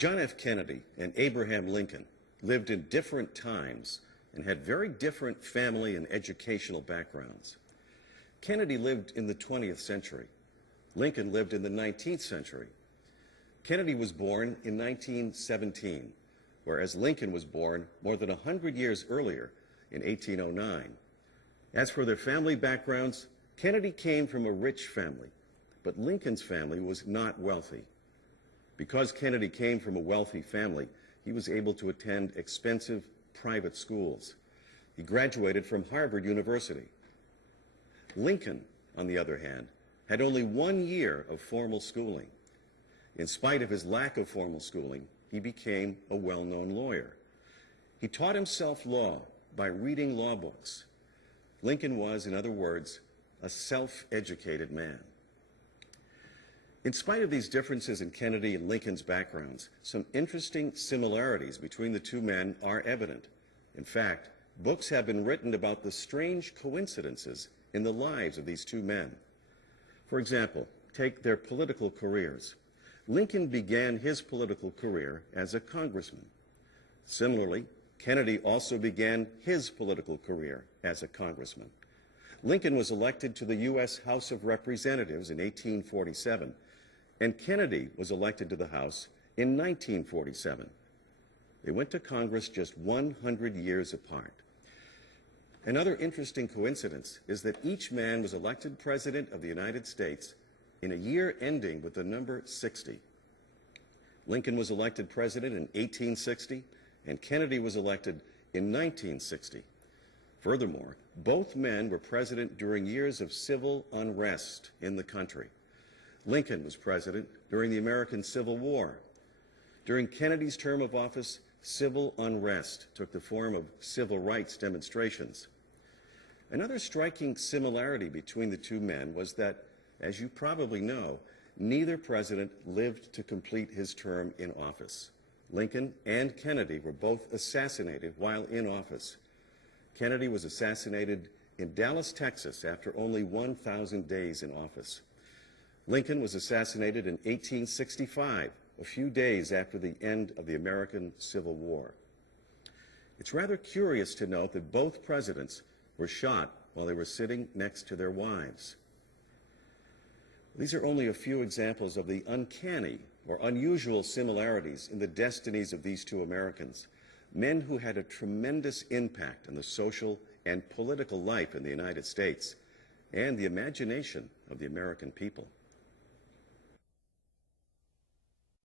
John F. Kennedy and Abraham Lincoln lived in different times and had very different family and educational backgrounds. Kennedy lived in the 20th century. Lincoln lived in the 19th century. Kennedy was born in 1917, whereas Lincoln was born more than 100 years earlier in 1809. As for their family backgrounds, Kennedy came from a rich family, but Lincoln's family was not wealthy. Because Kennedy came from a wealthy family, he was able to attend expensive private schools. He graduated from Harvard University. Lincoln, on the other hand, had only 1 year of formal schooling. In spite of his lack of formal schooling, he became a well-known lawyer. He taught himself law by reading law books. Lincoln was, in other words, a self-educated man. In spite of these differences in Kennedy and Lincoln's backgrounds, some interesting similarities between the two men are evident. In fact, books have been written about the strange coincidences in the lives of these two men. For example, take their political careers. Lincoln began his political career as a congressman. Similarly, Kennedy also began his political career as a congressman. Lincoln was elected to the U.S. House of Representatives in 1847, and Kennedy was elected to the House in 1947. They went to Congress just 100 years apart. Another interesting coincidence is that each man was elected President of the United States in a year ending with the number 60. Lincoln was elected President in 1860, and Kennedy was elected in 1960. Furthermore, both men were president during years of civil unrest in the country. Lincoln was president during the American Civil War. During Kennedy's term of office, civil unrest took the form of civil rights demonstrations. Another striking similarity between the two men was that, as you probably know, neither president lived to complete his term in office. Lincoln and Kennedy were both assassinated while in office. Kennedy was assassinated in Dallas, Texas, after only 1,000 days in office. Lincoln was assassinated in 1865, a few days after the end of the American Civil War. It's rather curious to note that both presidents were shot while they were sitting next to their wives. These are only a few examples of the uncanny or unusual similarities in the destinies of these two Americans, men who had a tremendous impact on the social and political life in the United States and the imagination of the American people.